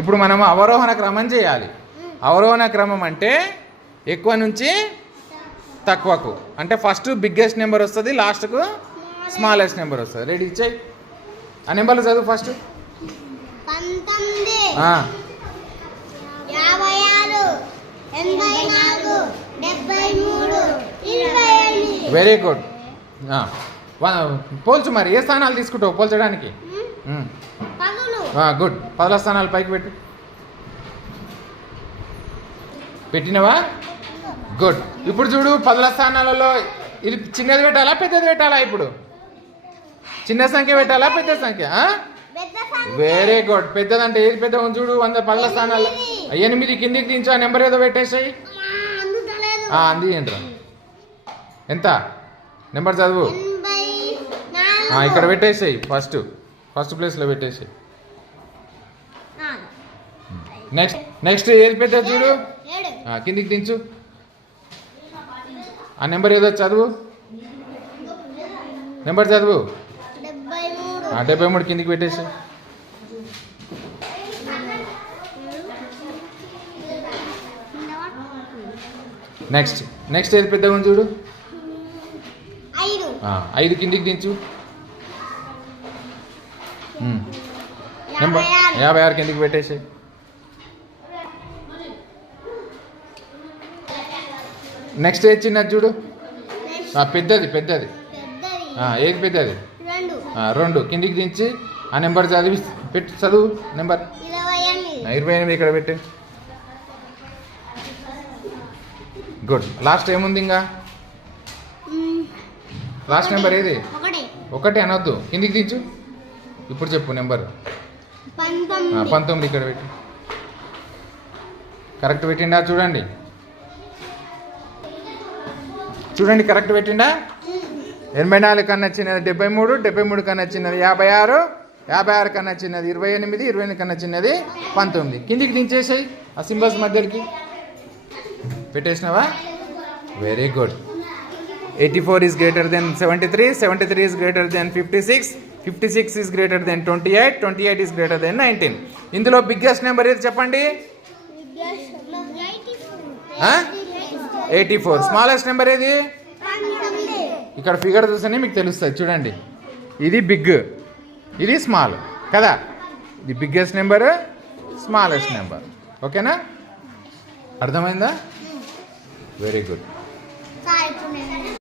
ఇప్పుడు మనం అవరోహణ క్రమం చేయాలి. అవరోహణ క్రమం అంటే ఎక్కువ నుంచి తక్కువకు. అంటే ఫస్ట్ బిగ్గెస్ట్ నెంబర్ వస్తుంది లాస్ట్కు స్మాలెస్ట్ నెంబర్ వస్తుంది. రెడీ ఇచ్చేయి ఆ నెంబర్లు చదువు ఫస్ట్ వెరీ గుడ్ పోల్చు మరి. ఏ స్థానాలు తీసుకుంటావు? పోల్చడానికి. గుడ్ పదల స్థానాలు పైకి పెట్టు. పెట్టినవా? గుడ్ ఇప్పుడు చూడు పదల స్థానాలలో ఇది చిన్నది పెట్టాలా పెద్దది పెట్టాలా ఇప్పుడు? చిన్న సంఖ్య పెట్టాలా పెద్ద సంఖ్య వెరీ గుడ్ పెద్దదంటే ఏది పెద్ద చూడు వంద పదల స్థానాలు. ఎనిమిది. కిందికి దించు ఆ నెంబర్ ఏదో పెట్టేసాయి. అంది ఏంట్రా? ఎంత? నెంబర్ చదువు. ఇక్కడ పెట్టేసాయి ఫస్ట్ ఫస్ట్ ప్లేస్లో పెట్టేసాయి. నెక్స్ట్ నెక్స్ట్ ఏది పెద్ద చూడు? కిందికి దించు. ఆ నెంబర్ ఏదో చదువు. నెంబర్ చదువు. డెబ్బై మూడు. కిందికి పెట్టేసి. నెక్స్ట్ నెక్స్ట్ ఏది పెద్దగా చూడు? ఐదు. కిందికి దించు. నెంబర్ యాభై ఆరు. యాభై ఆరు కిందికి పెట్టేసి. నెక్స్ట్ ఏది చిన్నది చూడు? పెద్దది పెద్దది. ఏది పెద్దది? రెండు. కిందికి దించి ఆ నెంబర్ చదివి పెట్టు చదువు. నెంబర్. ఇరవై ఎనిమిది. ఇక్కడ పెట్టి. గుడ్ లాస్ట్ ఏముంది ఇంకా? లాస్ట్ నెంబర్ ఏది? ఒకటి. అనొద్దు. కిందికి దించు. ఇప్పుడు చెప్పు నెంబర్. పంతొమ్మిది. ఇక్కడ పెట్టి. కరెక్ట్ పెట్టిండా? చూడండి. చూడండి కరెక్ట్ పెట్టిండా? ఎనభై నాలుగు కన్నా చిన్నది డెబ్బై మూడు డెబ్బై మూడు కన్నా చిన్నది యాభై ఆరు యాభై ఆరు కన్నా చిన్నది ఇరవై ఎనిమిది ఇరవై ఎనిమిది కన్నా చిన్నది పంతొమ్మిది. కిందికి దించేసాయి ఆ సింబల్స్ మధ్యలోకి. పెట్టేసినావా? Very good eighty four is greater than seventy three seventy three is greater than fifty six fifty six is greater than twenty eight twenty eight is greater than nineteen ఇందులో బిగ్గెస్ట్ నెంబర్ ఏది చెప్పండి? Eighty four smallest number ఏది? ఇక్కడ figure చూస్తేనే మీకు తెలుస్తుంది. చూడండి. ఇది బిగ్ ఇది స్మాల్ కదా? ఇది బిగ్గెస్ట్ నెంబర్ స్మాలెస్ట్ నెంబర్ ఓకేనా? అర్థమైందా? Very good